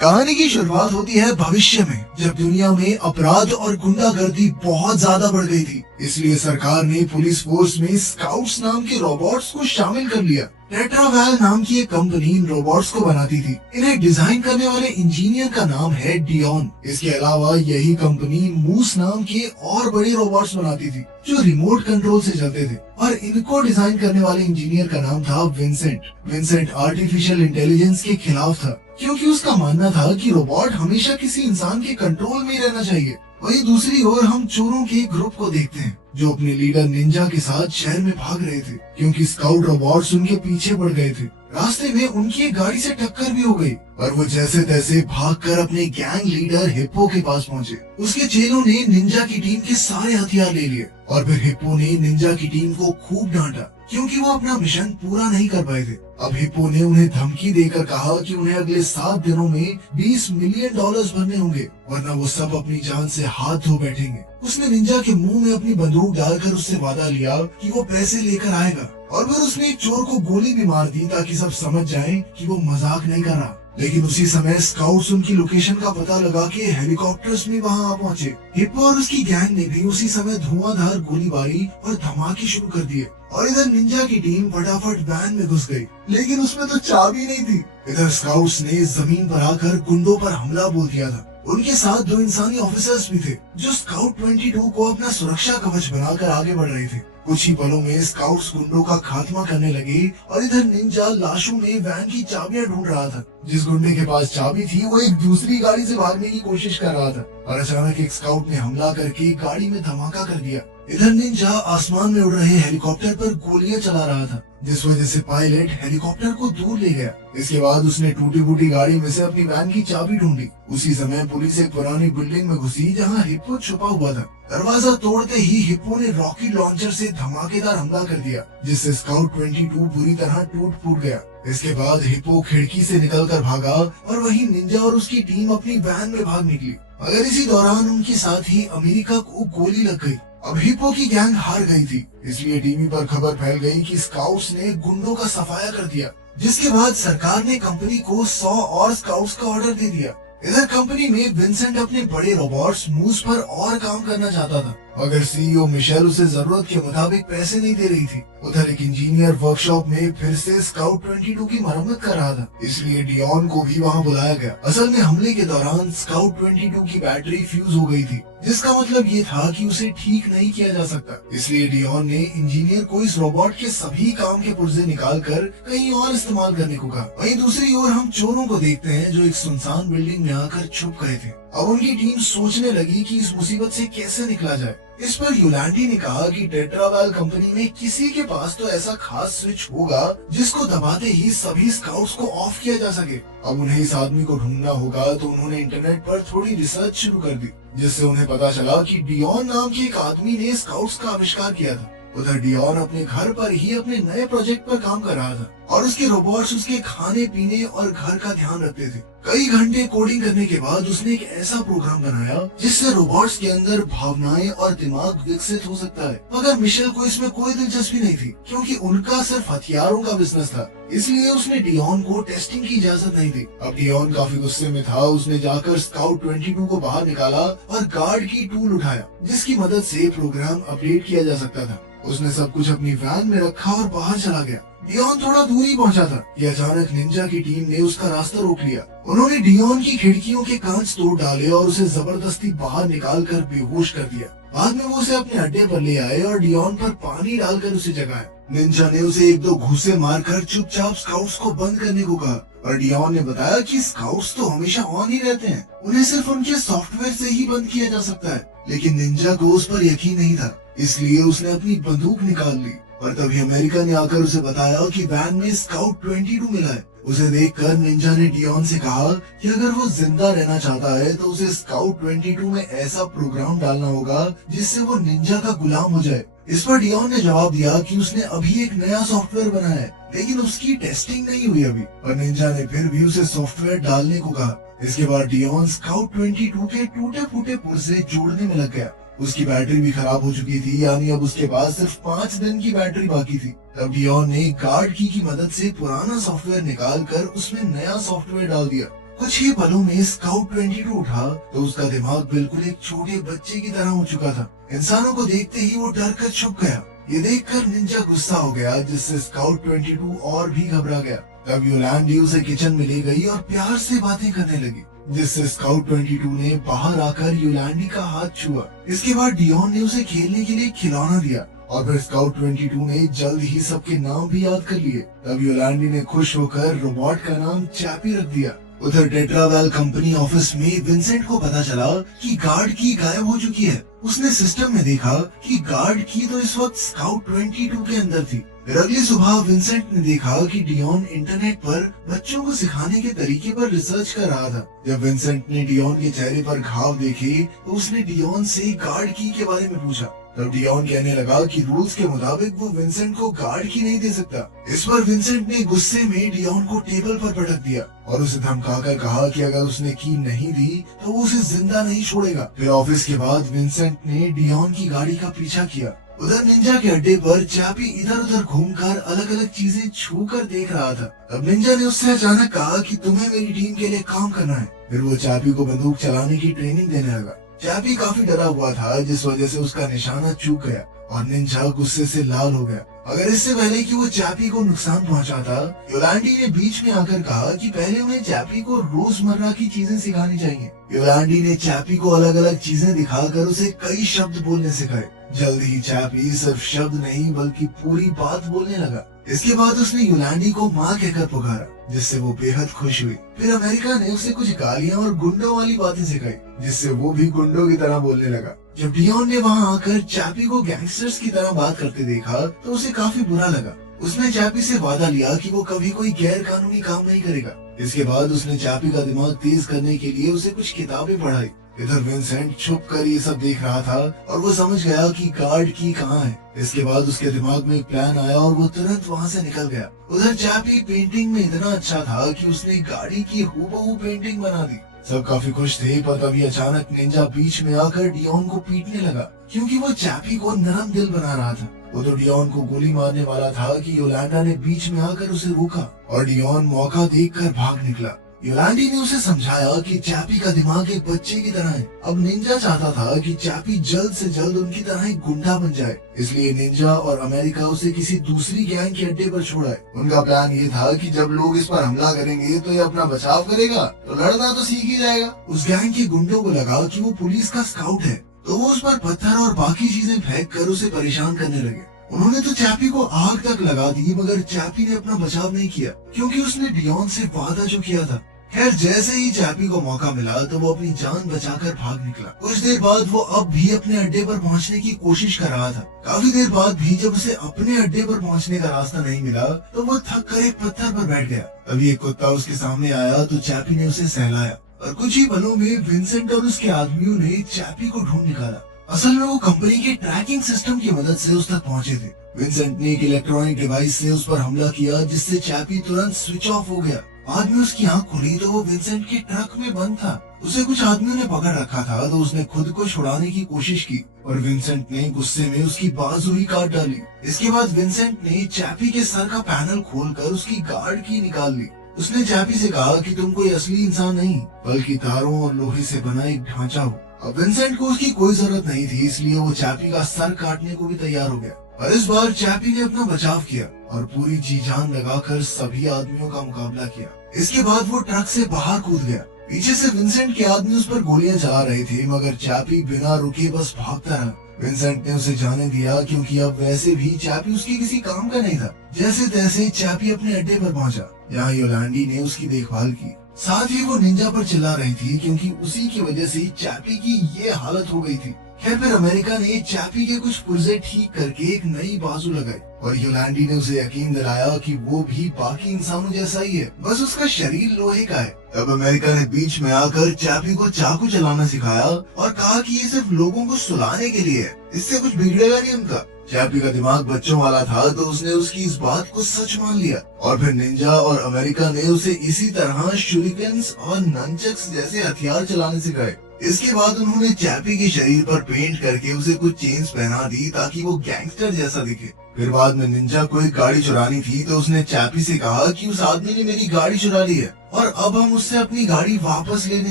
कहानी की शुरुआत होती है भविष्य में, जब दुनिया में अपराध और गुंडागर्दी बहुत ज्यादा बढ़ गई थी। इसलिए सरकार ने पुलिस फोर्स में स्काउट्स नाम के रोबोट्स को शामिल कर लिया। टेट्रावैल नाम की एक कंपनी इन रोबोट्स को बनाती थी। इन्हें डिजाइन करने वाले इंजीनियर का नाम है डियोन। इसके अलावा यही कंपनी मूस नाम के और बड़े रोबोट्स बनाती थी जो रिमोट कंट्रोल से चलते थे, और इनको डिजाइन करने वाले इंजीनियर का नाम था विंसेंट। विंसेंट आर्टिफिशियल इंटेलिजेंस के खिलाफ था, क्योंकि उसका मानना था कि रोबोट हमेशा किसी इंसान के कंट्रोल में रहना चाहिए। वहीं दूसरी ओर हम चोरों के एक ग्रुप को देखते हैं जो अपने लीडर निंजा के साथ शहर में भाग रहे थे, क्योंकि स्काउट रोबोट्स उनके पीछे पड़ गए थे। रास्ते में उनकी एक गाड़ी से टक्कर भी हो गई और वो जैसे तैसे भागकर अपने गैंग लीडर हिप्पो के पास पहुंचे। उसके चेलों ने निंजा की टीम के सारे हथियार ले लिए और फिर हिप्पो ने निंजा की टीम को खूब डांटा, क्योंकि वो अपना मिशन पूरा नहीं कर पाए थे। अब हिप्पो ने उन्हें धमकी देकर कहा कि उन्हें अगले 7 दिनों में $20 मिलियन भरने होंगे, वरना वो सब अपनी जान से हाथ धो बैठेंगे। उसने निंजा के मुंह में अपनी बंदूक डालकर उससे वादा लिया कि वो पैसे लेकर आएगा, और फिर उसने एक चोर को गोली भी मार दी ताकि सब समझ जाएं कि वो मजाक नहीं कर रहा। लेकिन उसी समय स्काउट्स उनकी लोकेशन का पता लगा के हेलीकॉप्टर्स में वहां आ पहुंचे। हिप्पो और उसकी गैंग ने भी उसी समय धुआंधार गोलीबारी और धमाके शुरू कर दिए, और इधर निंजा की टीम फटाफट वैन में घुस गई, लेकिन उसमें तो चाबी नहीं थी। इधर स्काउट्स ने जमीन पर आकर गुंडों पर हमला बोल दिया था। उनके साथ 2 इंसानी ऑफिसर्स भी थे जो स्काउट 22 को अपना सुरक्षा कवच बनाकर आगे बढ़ रहे थे। कुछ ही पलों में स्काउट्स गुंडों का खात्मा करने लगे, और इधर निंजा लाशों में वैन की चाबियां ढूंढ रहा था। जिस गुंडे के पास चाबी थी वो एक दूसरी गाड़ी से भागने की कोशिश कर रहा था, और अचानक एक स्काउट ने हमला करके गाड़ी में धमाका कर दिया। इधर निंजा आसमान में उड़ रहे हेलीकॉप्टर पर गोलियां चला रहा था, जिस वजह से पायलट हेलीकॉप्टर को दूर ले गया। इसके बाद उसने टूटी फूटी गाड़ी में से अपनी वैन की चाबी ढूंढी। उसी समय पुलिस एक पुरानी बिल्डिंग में घुसी जहां हिप्पो छुपा हुआ था। दरवाजा तोड़ते ही हिप्पो ने रॉकेट लॉन्चर से धमाकेदार हमला कर दिया, जिससे स्काउट 22 बुरी तरह टूट फूट गया। इसके बाद हिप्पो खिड़की से निकलकर भागा, और वहीं निंजा और उसकी टीम अपनी वैन में भाग निकली, मगर इसी दौरान उनके साथ ही अमेरिका को गोली लग गई। अब हिप्पो की गैंग हार गई थी, इसलिए टीवी पर खबर फैल गई कि स्काउट्स ने गुंडों का सफाया कर दिया, जिसके बाद सरकार ने कंपनी को 100 और स्काउट्स का ऑर्डर दे दिया। इधर कंपनी में विंसेंट अपने बड़े रोबोट्स मूस पर और काम करना चाहता था, मगर सीईओ मिशेल उसे जरूरत के मुताबिक पैसे नहीं दे रही थी। उधर एक इंजीनियर वर्कशॉप में फिर से स्काउट 22 की मरम्मत कर रहा था, इसलिए डियोन को भी वहां बुलाया गया। असल में हमले के दौरान स्काउट 22 की बैटरी फ्यूज हो गई थी, जिसका मतलब ये था कि उसे ठीक नहीं किया जा सकता। इसलिए डियोन ने इंजीनियर को इस रोबोट के सभी काम के पुर्जे निकाल कर कहीं और इस्तेमाल करने को कहा। वहीं दूसरी ओर हम चोरों को देखते हैं जो एक सुनसान बिल्डिंग में आकर छुप गए थे। अब उनकी टीम सोचने लगी कि इस मुसीबत से कैसे निकला जाए। इस पर यूलांटी ने कहा कि टेट्रावैल कंपनी में किसी के पास तो ऐसा खास स्विच होगा जिसको दबाते ही सभी स्काउट्स को ऑफ किया जा सके। अब उन्हें इस आदमी को ढूंढना होगा, तो उन्होंने इंटरनेट पर थोड़ी रिसर्च शुरू कर दी, जिससे उन्हें पता चला कि डियोन नाम के एक आदमी ने स्काउट्स का आविष्कार किया था। उधर डियोन अपने घर पर ही अपने नए प्रोजेक्ट पर काम कर रहा था, और उसके रोबोट्स उसके खाने पीने और घर का ध्यान रखते थे। कई घंटे कोडिंग करने के बाद उसने एक ऐसा प्रोग्राम बनाया जिससे रोबोट्स के अंदर भावनाएं और दिमाग विकसित हो सकता है। मगर मिशेल को इसमें कोई दिलचस्पी नहीं थी, क्योंकि उनका सिर्फ हथियारों का बिजनेस था, इसलिए उसने डियोन को टेस्टिंग की इजाजत नहीं दी। अब डियोन काफी गुस्से में था। उसने जाकर स्काउट 22 को बाहर निकाला और गार्ड की टूल उठाया, जिसकी मदद से प्रोग्राम अपडेट किया जा सकता था। उसने सब कुछ अपनी वैन में रखा और बाहर चला गया। डियोन थोड़ा दूर ही पहुंचा था कि अचानक निंजा की टीम ने उसका रास्ता रोक लिया। उन्होंने डियोन की खिड़कियों के कांच तोड़ डाले और उसे जबरदस्ती बाहर निकालकर बेहोश कर दिया। बाद में वो उसे अपने अड्डे पर ले आए और डियोन पर पानी डालकर उसे जगाया। निंजा ने उसे 1-2 घूंसे मारकर चुपचाप स्काउट्स को बंद करने को कहा, और डियोन ने बताया कि स्काउट्स तो हमेशा ऑन ही रहते हैं, उन्हें सिर्फ उनके सॉफ्टवेयर से ही बंद किया जा सकता है। लेकिन निंजा को उस पर यकीन नहीं था, इसलिए उसने अपनी बंदूक निकाल ली, और तभी अमेरिका ने आकर उसे बताया कि वैन में स्काउट 22 मिला है। उसे देखकर निंजा ने डियोन से कहा कि अगर वो जिंदा रहना चाहता है तो उसे स्काउट 22 में ऐसा प्रोग्राम डालना होगा जिससे वो निंजा का गुलाम हो जाए। इस पर डियोन ने जवाब दिया कि उसने अभी एक नया सॉफ्टवेयर बनाया है, लेकिन उसकी टेस्टिंग नहीं हुई अभी। पर निंजा ने फिर भी उसे सॉफ्टवेयर डालने को कहा। इसके बाद डियोन स्काउट 22 के टूटे फूटे पुर्जे जोड़ने में लग गया। उसकी बैटरी भी खराब हो चुकी थी, यानी अब उसके पास सिर्फ 5 दिन की बैटरी बाकी थी। तब डियोन ने गार्ड की मदद से पुराना सॉफ्टवेयर निकाल कर उसमें नया सॉफ्टवेयर डाल दिया। कुछ ही पलों में स्काउट 22 उठा तो उसका दिमाग बिल्कुल एक छोटे बच्चे की तरह हो चुका था। इंसानों को देखते ही वो डर कर छुप गया। ये देखकर निंजा गुस्सा हो गया, जिससे स्काउट 22 और भी घबरा गया। तब योलांडी उसे किचन में ले गई और प्यार से बातें करने लगी, जिससे स्काउट 22 ने बाहर आकर योलांडी का हाथ छुआ। इसके बाद डियोन ने उसे खेलने के लिए खिलौना दिया और फिर स्काउट 22 ने जल्द ही सबके नाम भी याद कर लिए। तब योलांडी ने खुश होकर रोबोट का नाम चैपी रख दिया। उधर टेट्रावेल कंपनी ऑफिस में विंसेंट को पता चला कि गार्ड की गायब हो चुकी है। उसने सिस्टम में देखा कि गार्ड की तो इस वक्त स्काउट 22 के अंदर थी। फिर अगली सुबह विंसेंट ने देखा कि डियोन इंटरनेट पर बच्चों को सिखाने के तरीके पर रिसर्च कर रहा था। जब विंसेंट ने डियोन के चेहरे पर घाव देखे तो उसने डियोन से गार्ड की के बारे में पूछा। तब डियोन कहने लगा कि रूल्स के मुताबिक वो विंसेंट को गार्ड की नहीं दे सकता। इस पर विंसेंट ने गुस्से में डियोन को टेबल पर पटक दिया और उसे धमकाकर कहा कि अगर उसने की नहीं दी तो वो उसे जिंदा नहीं छोड़ेगा। फिर ऑफिस के बाद विंसेंट ने डियोन की गाड़ी का पीछा किया। उधर निंजा के अड्डे पर चैपी इधर उधर घूमकर अलग अलग चीजें छू कर देख रहा था। तब निंजा ने उससे अचानक कहा कि तुम्हें मेरी टीम के लिए काम करना है। फिर वो चैपी को बंदूक चलाने की ट्रेनिंग देने लगा। चैपी काफी डरा हुआ था, जिस वजह से उसका निशाना चूक गया और निंजा गुस्से से लाल हो गया। अगर इससे पहले कि वो चैपी को नुकसान पहुंचाता, योलांडी ने बीच में आकर कहा कि पहले उन्हें चैपी को रोजमर्रा की चीजें सिखानी चाहिए। योलांडी ने चैपी को अलग अलग चीजें दिखाकर उसे कई शब्द बोलने सिखाए। जल्द ही चैपी सिर्फ शब्द नहीं बल्कि पूरी बात बोलने लगा। इसके बाद उसने योलांडी को माँ कहकर पुकारा, जिससे वो बेहद खुश हुई। फिर अमेरिका ने उसे कुछ गालियां और गुंडों वाली बातें सिखाई, जिससे वो भी गुंडों की तरह बोलने लगा। जब डियोन ने वहाँ आकर चैपी को गैंगस्टर्स की तरह बात करते देखा तो उसे काफी बुरा लगा। उसने चैपी से वादा लिया कि वो कभी कोई गैर कानूनी काम नहीं करेगा। इसके बाद उसने चैपी का दिमाग तेज करने के लिए उसे कुछ किताबें पढ़ाई। इधर विंसेंट छुप कर ये सब देख रहा था और वो समझ गया कि गार्ड की कहाँ है। इसके बाद उसके दिमाग में एक प्लान आया और वो तुरंत वहाँ से निकल गया। उधर चैपी पेंटिंग में इतना अच्छा था कि उसने गाड़ी की हूबहू पेंटिंग बना दी। सब काफी खुश थे, पर तभी अचानक निंजा बीच में आकर डियोन को पीटने लगा, क्योंकि वो चैपी को नरम दिल बना रहा था। वो तो डियोन को गोली मारने वाला था कि योलांडा ने बीच में आकर उसे रोका और डियोन मौका देखकर भाग निकला। योलांडी ने उसे समझाया कि चैपी का दिमाग एक बच्चे की तरह है। अब निंजा चाहता था कि चैपी जल्द से जल्द उनकी तरह एक गुंडा बन जाए, इसलिए निंजा और अमेरिका उसे किसी दूसरी गैंग के अड्डे पर छोड़ा है। उनका प्लान ये था कि जब लोग इस पर हमला करेंगे तो ये अपना बचाव करेगा, तो लड़ना तो सीख ही जाएगा। उस गैंग के गुंडों को लगा कि वो पुलिस का स्काउट है, तो वो उस पर पत्थर और बाकी चीजें फेंक कर उसे परेशान करने लगे। उन्होंने तो चैपी को आग तक लगा दी, मगर चैपी ने अपना बचाव नहीं किया, क्योंकि उसने डियोन से वादा जो किया था। खैर, जैसे ही चैपी को मौका मिला तो वो अपनी जान बचाकर भाग निकला। कुछ देर बाद वो अब भी अपने अड्डे पर पहुंचने की कोशिश कर रहा था। काफी देर बाद भी जब उसे अपने अड्डे पर पहुंचने का रास्ता नहीं मिला तो वो थक कर एक पत्थर पर बैठ गया। तभी एक कुत्ता उसके सामने आया तो चैपी ने उसे सहलाया और कुछ ही पलों में विंसेंट और उसके आदमियों ने चैपी को ढूंढ निकाला। असल में वो कंपनी के ट्रैकिंग सिस्टम की मदद से उस तक पहुंचे थे। विंसेंट ने एक इलेक्ट्रॉनिक डिवाइस से उस पर हमला किया, जिससे चैपी तुरंत स्विच ऑफ हो गया। बाद में उसकी आंख खुली तो वो विंसेंट के ट्रक में बंद था। उसे कुछ आदमियों ने पकड़ रखा था, तो उसने खुद को छुड़ाने की कोशिश की और विंसेंट ने गुस्से में उसकी बाजू ही काट डाली। इसके बाद विंसेंट ने चैपी के सर का पैनल खोलकर उसकी गार्ड की निकाल ली। उसने चैपी से कहा कि तुम कोई असली इंसान नहीं बल्कि तारों और लोहे से बना एक ढांचा हो। अब विंसेंट को उसकी कोई जरूरत नहीं थी, इसलिए वो चैपी का सर काटने को भी तैयार हो गया। और इस बार चैपी ने अपना बचाव किया और पूरी जी जान लगाकर सभी आदमियों का मुकाबला किया। इसके बाद वो ट्रक से बाहर कूद गया। पीछे से विंसेंट के आदमी उस पर गोलियां चला रहे थे, मगर चैपी बिना रुके बस भागता रहा। विंसेंट ने उसे जाने दिया, क्योंकि अब वैसे भी चैपी उसके किसी काम का नहीं था। जैसे तैसे चैपी अपने अड्डे पर पहुंचा, जहाँ योलांडी ने उसकी देखभाल की। साथ ही वो निंजा पर चिल्ला रही थी, क्योंकि उसी की वजह से चैपी की ये हालत हो गई थी। खैर, फिर अमेरिका ने चैपी के कुछ पुर्जे ठीक करके एक नई बाजू लगाई और योलांडी ने उसे यकीन दिलाया कि वो भी बाकी इंसानों जैसा ही है, बस उसका शरीर लोहे का है। तब अमेरिका ने बीच में आकर चैपी को चाकू चलाना सिखाया और कहा कि ये सिर्फ लोगों को सुलाने के लिए है, इससे कुछ बिगड़ेगा नहीं उनका। चैपी का दिमाग बच्चों वाला था, तो उसने उसकी इस बात को सच मान लिया और फिर निंजा और अमेरिका ने उसे इसी तरह शुरिकेन्स और ननचक्स जैसे हथियार चलाने सिखाए। इसके बाद उन्होंने चैपी के शरीर पर पेंट करके उसे कुछ चेन्स पहना दी ताकि वो गैंगस्टर जैसा दिखे। फिर बाद में निंजा को एक गाड़ी चुरानी थी तो उसने चैपी से कहा कि उस आदमी ने मेरी गाड़ी चुरा ली है और अब हम उससे अपनी गाड़ी वापस लेने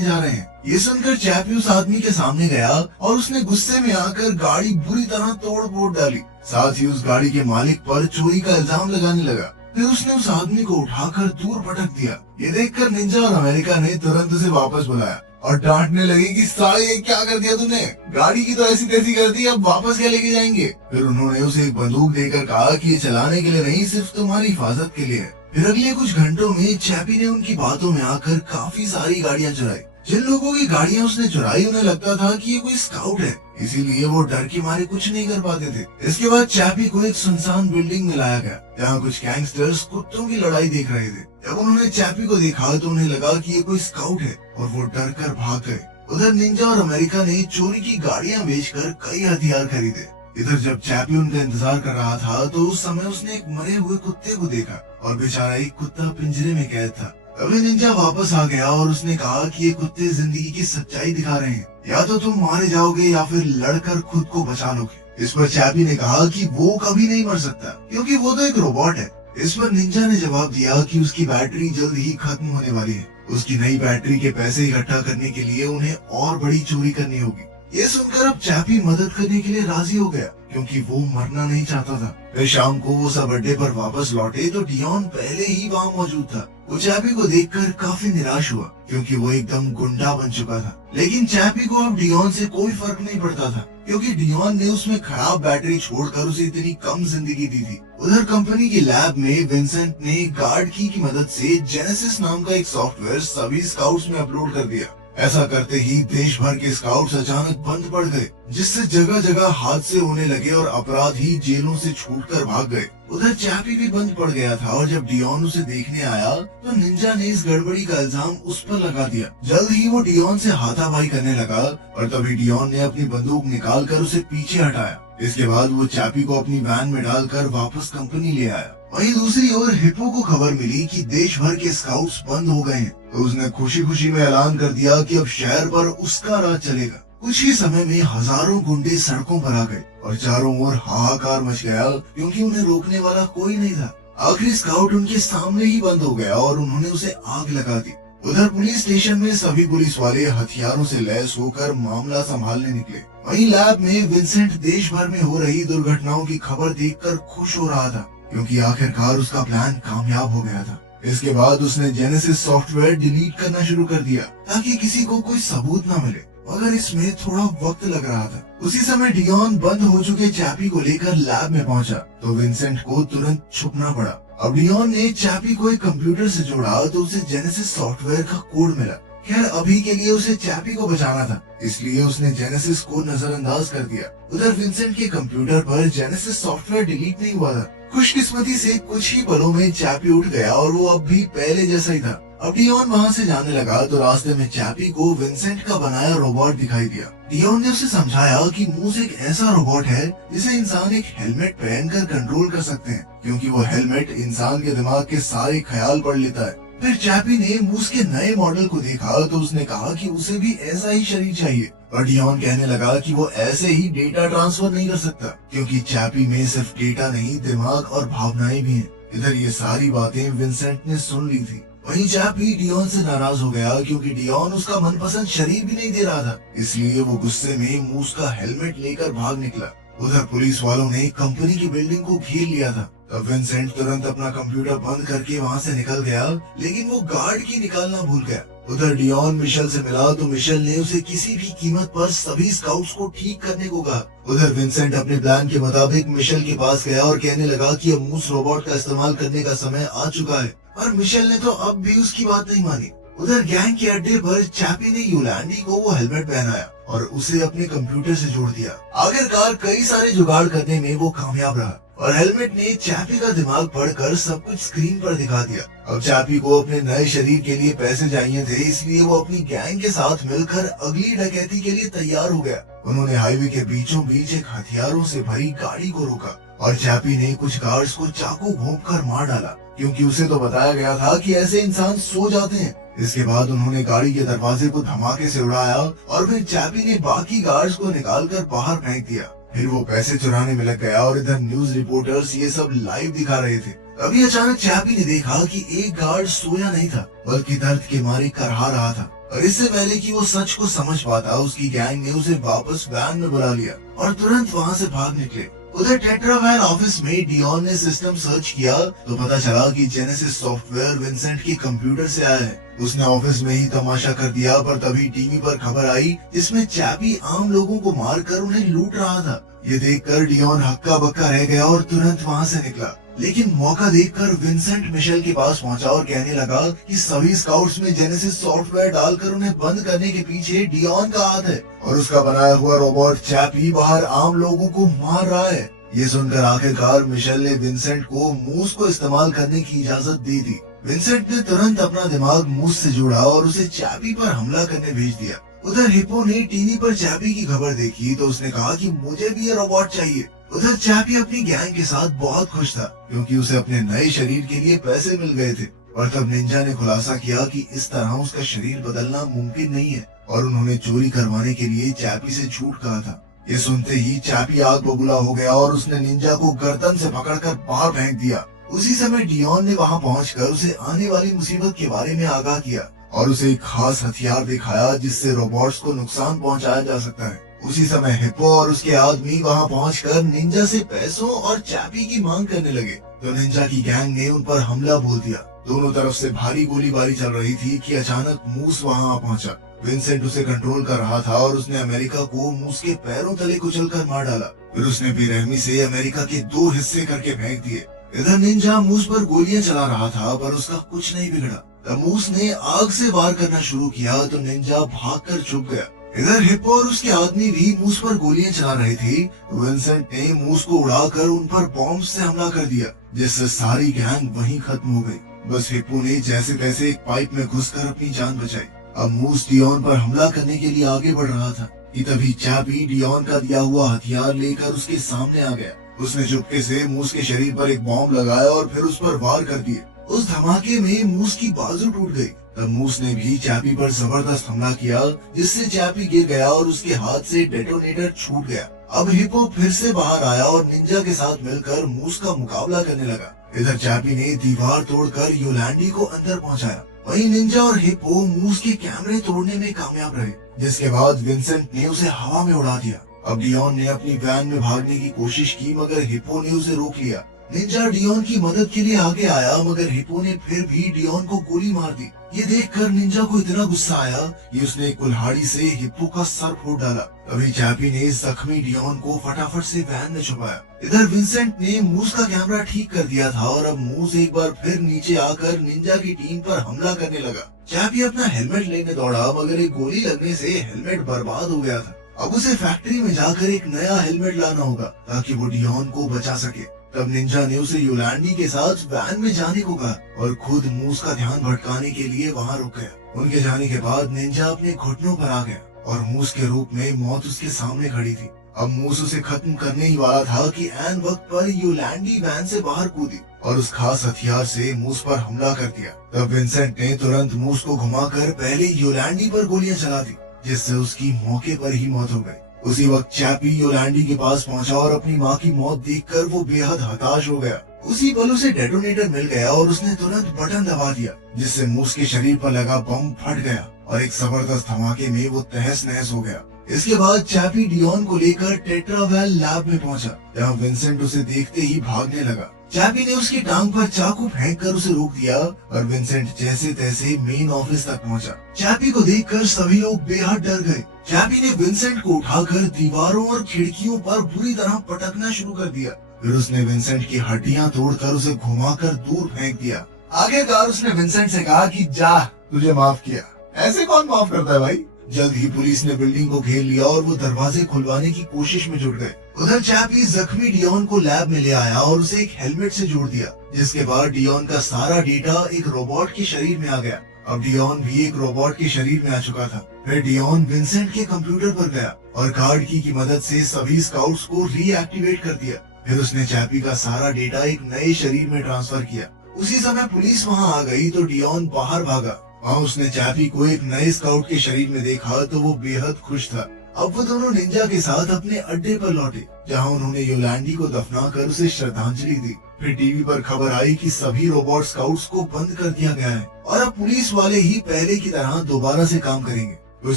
जा रहे हैं। ये सुनकर चैपी उस आदमी के सामने गया और उसने गुस्से में आकर गाड़ी बुरी तरह तोड़ फोड़ डाली। साथ ही उस गाड़ी के मालिक पर चोरी का इल्जाम लगाने लगा। फिर उसने उस आदमी को उठाकर दूर पटक दिया। ये देखकर निंजा और अमेरिका ने तुरंत उसे वापस बुलाया और डांटने लगे कि साले ये क्या कर दिया तूने, गाड़ी की तो ऐसी तैसी कर दी, अब वापस क्या लेके जाएंगे। फिर उन्होंने उसे एक बंदूक देकर कहा कि ये चलाने के लिए नहीं, सिर्फ तुम्हारी हिफाजत के लिए है। फिर अगले कुछ घंटों में चैपी ने उनकी बातों में आकर काफी सारी गाड़ियां चुराई। जिन लोगों की गाड़ियां उसने चुराई उन्हें लगता था कि ये कोई स्काउट है, इसीलिए वो डर के मारे कुछ नहीं कर पाते थे। इसके बाद चैपी को एक सुनसान बिल्डिंग में लाया गया जहाँ कुछ गैंगस्टर्स कुत्तों की लड़ाई देख रहे थे। जब उन्होंने चैपी को देखा तो उन्हें लगा कि ये कोई स्काउट है और वो डर कर भाग गए। उधर निंजा और अमेरिका ने चोरी की गाड़ियां बेचकर कई हथियार खरीदे। इधर जब चैपी उनका इंतजार कर रहा था तो उस समय उसने एक मरे हुए कुत्ते को देखा और बेचारा एक कुत्ता पिंजरे में कैद था। तभी निंजा वापस आ गया और उसने कहा कि ये कुत्ते जिंदगी की सच्चाई दिखा रहे हैं, या तो तुम मारे जाओगे या फिर लड़कर खुद को बचा लोगे। इस पर चैपी ने कहा कि वो कभी नहीं मर सकता क्योंकि वो तो एक रोबोट है। इस पर निंजा ने जवाब दिया कि उसकी बैटरी जल्द ही खत्म होने वाली है, उसकी नई बैटरी के पैसे इकट्ठा करने के लिए उन्हें और बड़ी चोरी करनी होगी। ये सुनकर अब चैपी मदद करने के लिए राजी हो गया क्योंकि वो मरना नहीं चाहता था। फिर शाम को वो सब अड्डे पर वापस लौटे तो डियोन पहले ही वहाँ मौजूद था। वो चैपी को देखकर काफी निराश हुआ क्योंकि वो एकदम गुंडा बन चुका था। लेकिन चैपी को अब डियोन से कोई फर्क नहीं पड़ता था क्योंकि डियोन ने उसमें खराब बैटरी छोड़कर उसे इतनी कम जिंदगी दी थी। उधर कंपनी की लैब में विंसेंट ने गार्ड की मदद से जेनेसिस नाम का एक सॉफ्टवेयर सभी स्काउट्स में अपलोड कर दिया। ऐसा करते ही देश भर के स्काउट्स अचानक बंद पड़ गए, जिससे जगह जगह हादसे होने लगे और अपराधी जेलों से छूटकर भाग गए। उधर चैपी भी बंद पड़ गया था और जब डियोन उसे देखने आया तो निंजा ने इस गड़बड़ी का इल्जाम उस पर लगा दिया। जल्द ही वो डियोन से हाथापाई करने लगा और तभी डियोन ने अपनी बंदूक निकालकर उसे पीछे हटाया। इसके बाद वो चैपी को अपनी वैन में डालकर वापस कंपनी ले आया। वहीं दूसरी ओर हिप्पो को खबर मिली कि देश भर के स्काउट्स बंद हो गए हैं, तो उसने खुशी खुशी में ऐलान कर दिया कि अब शहर पर उसका राज चलेगा। कुछ ही समय में हजारों गुंडे सड़कों पर आ गए और चारों ओर हाहाकार मच गया क्योंकि उन्हें रोकने वाला कोई नहीं था। आखिरी स्काउट उनके सामने ही बंद हो गया और उन्होंने उसे आग लगा दी। उधर पुलिस स्टेशन में सभी पुलिस वाले हथियारों से लैस होकर मामला संभालने निकले। वहीं लैब में विंसेंट देश भर में हो रही दुर्घटनाओं की खबर देखकर खुश हो रहा था क्योंकि आखिरकार उसका प्लान कामयाब हो गया था। इसके बाद उसने जेनेसिस सॉफ्टवेयर डिलीट करना शुरू कर दिया ताकि किसी को कोई सबूत न मिले, मगर इसमें थोड़ा वक्त लग रहा था। उसी समय डियोन बंद हो चुके चैपी को लेकर लैब में पहुंचा तो विंसेंट को तुरंत छुपना पड़ा। अब डियोन ने चैपी को एक कंप्यूटर से जोड़ा तो उसे जेनेसिस सॉफ्टवेयर का कोड मिला। खैर अभी के लिए उसे चैपी को बचाना था, इसलिए उसने जेनेसिस को नजरअंदाज कर दिया। उधर विंसेंट के कंप्यूटर पर जेनेसिस सॉफ्टवेयर डिलीट नहीं हुआ था। खुशकिस्मती से कुछ ही पलों में चैपी उठ गया और वो अब भी पहले जैसा ही था। अब डियोन वहाँ से जाने लगा तो रास्ते में चैपी को विंसेंट का बनाया रोबोट दिखाई दिया। डियोन ने उसे समझाया कि मूस एक ऐसा रोबोट है जिसे इंसान एक हेलमेट पहनकर कंट्रोल कर सकते हैं, क्योंकि वो हेलमेट इंसान के दिमाग के सारे ख्याल पढ़ लेता है। फिर चैपी ने मूस के नए मॉडल को देखा तो उसने कहा कि उसे भी ऐसा ही शरीर चाहिए और डियोन कहने लगा कि वो ऐसे ही डेटा ट्रांसफर नहीं कर सकता क्योंकि चैपी में सिर्फ डेटा नहीं, दिमाग और भावनाएं भी हैं। इधर ये सारी बातें विंसेंट ने सुन ली थी। वहीं चैपी डियोन से नाराज हो गया क्योंकि डियोन उसका मनपसंद शरीर भी नहीं दे रहा था, इसलिए वो गुस्से में मूस का हेलमेट लेकर भाग निकला। उधर पुलिस वालों ने कंपनी की बिल्डिंग को घेर लिया था। तब विंसेंट तुरंत अपना कंप्यूटर बंद करके वहाँ से निकल गया, लेकिन वो गार्ड की निकालना भूल गया। उधर डियोन मिशेल से मिला तो मिशेल ने उसे किसी भी कीमत पर सभी स्काउट्स को ठीक करने को कहा। उधर विंसेंट अपने प्लान के मुताबिक मिशेल के पास गया और कहने लगा कि अब मूस रोबोट का इस्तेमाल करने का समय आ चुका है, और मिशेल ने तो अब भी उसकी बात नहीं मानी। उधर गैंग के अड्डे पर चैपी ने यूलैंडी को वो हेलमेट पहनाया और उसे अपने कंप्यूटर से जोड़ दिया। आखिरकार कई सारे जुगाड़ करने में वो कामयाब रहा और हेलमेट ने चैपी का दिमाग पढ़कर सब कुछ स्क्रीन पर दिखा दिया। अब चैपी को अपने नए शरीर के लिए पैसे चाहिए थे, इसलिए वो अपनी गैंग के साथ मिलकर अगली डकैती के लिए तैयार हो गया। उन्होंने हाईवे के बीचों बीच एक हथियारों से भरी गाड़ी को रोका और चैपी ने कुछ गार्ड्स को चाकू घोंपकर मार डाला क्योंकि उसे तो बताया गया था कि ऐसे इंसान सो जाते हैं। इसके बाद उन्होंने गाड़ी के दरवाजे को धमाके से उड़ाया और फिर चैपी ने बाकी गार्ड्स को निकालकर बाहर फेंक दिया। फिर वो पैसे चुराने में लग गया और इधर न्यूज रिपोर्टर्स ये सब लाइव दिखा रहे थे। अभी अचानक चैपी ने देखा कि एक गार्ड सोया नहीं था बल्कि दर्द के मारे करहा रहा था। और इससे पहले कि वो सच को समझ पाता, उसकी गैंग ने उसे वापस वैन में बुला लिया और तुरंत वहाँ से भाग निकले। उधर टेट्रावैन ऑफिस में डियोन ने सिस्टम सर्च किया तो पता चला कि जेनेसिस सॉफ्टवेयर विंसेंट के कंप्यूटर से आया है। उसने ऑफिस में ही तमाशा कर दिया, पर तभी टीवी पर खबर आई जिसमें चैपी आम लोगों को मारकर उन्हें लूट रहा था। ये देखकर डियोन हक्का बक्का रह गया और तुरंत वहाँ से निकला। लेकिन मौका देखकर विंसेंट मिशेल के पास पहुंचा और कहने लगा कि सभी स्काउट्स में जेनेसिस सॉफ्टवेयर डालकर उन्हें बंद करने के पीछे डियोन का हाथ है और उसका बनाया हुआ रोबोट चैपी बाहर आम लोगों को मार रहा है। ये सुनकर आखिरकार मिशेल ने विंसेंट को मूस को इस्तेमाल करने की इजाजत दी थी। विंसेंट ने तुरंत अपना दिमाग मूस से जोड़ा और उसे चैपी पर हमला करने भेज दिया। उधर हिप्पो ने टीवी पर चैपी की खबर देखी तो उसने कहा कि मुझे भी ये रोबोट चाहिए। उधर चैपी अपनी गैंग के साथ बहुत खुश था क्योंकि उसे अपने नए शरीर के लिए पैसे मिल गए थे। और तब निंजा ने खुलासा किया कि इस तरह उसका शरीर बदलना मुमकिन नहीं है और उन्होंने चोरी करवाने के लिए चैपी से झूठ कहा था। ये सुनते ही चैपी आग बबूला हो गया और उसने निंजा को गर्दन से पकड़कर बाहर फेंक दिया। उसी समय डियोन ने वहां पहुंचकर उसे आने वाली मुसीबत के बारे में आगाह किया और उसे एक खास हथियार दिखाया जिससे रोबोट्स को नुकसान पहुंचाया जा सकता है। उसी समय हिप्पो और उसके आदमी वहां पहुंचकर निंजा से पैसों और चैपी की मांग करने लगे तो निंजा की गैंग ने उन पर हमला बोल दिया। दोनों तरफ से भारी गोलीबारी चल रही थी कि अचानक मूस वहां आ पहुंचा। विंसेंट उसे कंट्रोल कर रहा था और उसने अमेरिका को मूस के पैरों तले कुचलकर मार डाला। फिर उसने बेरहमी से अमेरिका के 2 हिस्से करके फेंक दिए। इधर निंजा मूस पर गोलियां चला रहा था पर उसका कुछ नहीं बिगड़ा। तब मूस ने आग से वार करना शुरू किया तो निंजा भागकर छुप गया। इधर हिप्पो और उसके आदमी भी मूस पर गोलियां चला रहे थे। विंसेंट ने मूस को उड़ाकर उन पर बॉम्ब से हमला कर दिया जिससे सारी गैंग वहीं खत्म हो गई। बस हिप्पो ने जैसे तैसे एक पाइप में घुसकर अपनी जान बचाई। अब मूस डियोन पर हमला करने के लिए आगे बढ़ रहा था कि तभी चैपी डियोन का दिया हुआ हथियार लेकर उसके सामने आ गया। उसने चुपके से मूस के शरीर पर एक बॉम्ब लगाया और फिर उस पर वार कर दिए। उस धमाके में मूस की बाजू टूट गई। तब मूस ने भी चैपी पर जबरदस्त हमला किया जिससे चैपी गिर गया और उसके हाथ से डेटोनेटर छूट गया। अब हिप्पो फिर से बाहर आया और निंजा के साथ मिलकर मूस का मुकाबला करने लगा। इधर चैपी ने दीवार तोड़कर योलैंडी को अंदर पहुंचाया। वहीं निंजा और हिप्पो मूस के कैमरे तोड़ने में कामयाब रहे जिसके बाद विंसेंट ने उसे हवा में उड़ा दिया। अब डियोन ने अपनी वैन में भागने की कोशिश की मगर हिप्पो ने उसे रोक लिया। निंजा डियोन की मदद के लिए आगे आया मगर हिप्पो ने फिर भी डियोन को गोली मार दी। ये देखकर निंजा को इतना गुस्सा आया कि उसने एक कुल्हाड़ी से हिप्पो का सर फोड़ डाला। तभी चैपी ने जख्मी डियोन को फटाफट से वैन में छुपाया। इधर विंसेंट ने मूस का कैमरा ठीक कर दिया था और अब मूस एक बार फिर नीचे आकर निंजा की टीम पर हमला करने लगा। चैपी अपना हेलमेट लेने दौड़ा मगर एक गोली लगने से हेलमेट बर्बाद हो गया था। अब उसे फैक्ट्री में जाकर एक नया हेलमेट लाना होगा ताकि वो डियोन को बचा सके। तब निंजा ने उसे योलैंडी के साथ वैन में जाने को कहा और खुद मूस का ध्यान भटकाने के लिए वहां रुक गया। उनके जाने के बाद निंजा अपने घुटनों पर आ गया और मूस के रूप में मौत उसके सामने खड़ी थी। अब मूस उसे खत्म करने ही वाला था कि ऐन वक्त पर योलैंडी वैन से बाहर कूदी और उस खास हथियार से मूस पर हमला कर दिया। तब विंसेंट ने तुरंत मूस को घुमाकर पहले योलैंडी पर गोलियां चला दी जिससे उसकी मौके पर ही मौत हो गई। उसी वक्त चैपी योलैंडी के पास पहुंचा और अपनी माँ की मौत देखकर वो बेहद हताश हो गया। उसी पल उसे डेटोनेटर मिल गया और उसने तुरंत बटन दबा दिया जिससे मूस के शरीर पर लगा बम फट गया और एक जबरदस्त धमाके में वो तहस नहस हो गया। इसके बाद चैपी डियोन को लेकर टेट्रावैल लैब में पहुंचा जहाँ विंसेंट उसे देखते ही भागने लगा। चैपी ने उसकी टांग पर चाकू फेंककर उसे रोक दिया और विंसेंट जैसे तैसे मेन ऑफिस तक पहुंचा। चैपी को देखकर सभी लोग बेहद डर गए। चैपी ने विंसेंट को उठाकर दीवारों और खिड़कियों पर बुरी तरह पटकना शुरू कर दिया। फिर उसने विंसेंट की हड्डियां तोड़कर उसे घुमाकर दूर फेंक दिया। आखिरकार उसने विंसेंट से कहा कि जा, तुझे माफ किया। ऐसे कौन माफ करता है भाई। जल्द ही पुलिस ने बिल्डिंग को घेर लिया और वो दरवाजे खुलवाने की कोशिश में जुट गए। उधर चैपी जख्मी डियोन को लैब में ले आया और उसे एक हेलमेट से जोड़ दिया जिसके बाद डियोन का सारा डेटा एक रोबोट के शरीर में आ गया। अब डियोन भी एक रोबोट के शरीर में आ चुका था। फिर डियोन विंसेंट के कंप्यूटर पर गया और गार्ड की मदद से सभी स्काउट्स को रीएक्टिवेट कर दिया। फिर उसने चैपी का सारा डेटा एक नए शरीर में ट्रांसफर किया। उसी समय पुलिस वहाँ आ गई तो डियोन बाहर भागा। वहाँ उसने चैपी को एक नए स्काउट के शरीर में देखा तो वो बेहद खुश था। अब वो दोनों निंजा के साथ अपने अड्डे पर लौटे, जहाँ उन्होंने योलांडी को दफनाकर उसे श्रद्धांजलि दी। फिर टीवी पर खबर आई कि सभी रोबोट स्काउट्स को बंद कर दिया गया है और अब पुलिस वाले ही पहले की तरह दोबारा से काम करेंगे। कुछ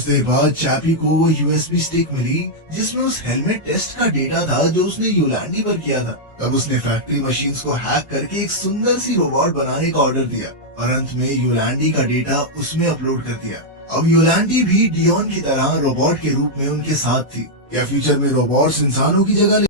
देर बाद चैपी को वो यूएसबी स्टिक मिली जिसमें उस हेलमेट टेस्ट का डेटा था जो उसने योलांडी पर किया था। तब उसने फैक्ट्री मशीन्स को हैक करके एक सुंदर सी रोबोट बनाने का ऑर्डर दिया और अंत में योलांडी का डेटा उसमें अपलोड कर दिया। अब योलांडी भी डियोन की तरह रोबोट के रूप में उनके साथ थी। क्या फ्यूचर में रोबोट्स इंसानों की जगह